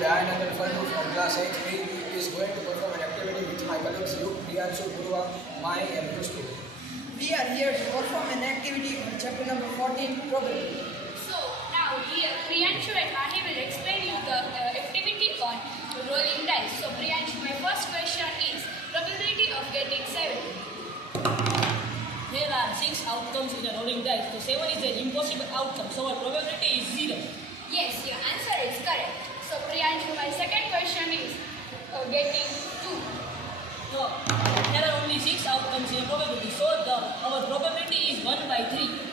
I, Nalanda Vidhyalaya from class 8B is going to perform an activity with my colleagues Luke, Priyanshu, Gurva, Mai and Rustu. We are here to perform an activity on chapter number 14, probability. So now here Priyanshu and Mahi will explain you the activity on rolling dice. So Priyanshu, my first question is probability of getting 7. There are 6 outcomes in a rolling dice. So 7 is an impossible outcome. So our probability is 0. Yes, your answer is correct. So Priyanshu, my second question is getting 2. So there are only 6 outcomes in a probability. So our probability is 1 by 3.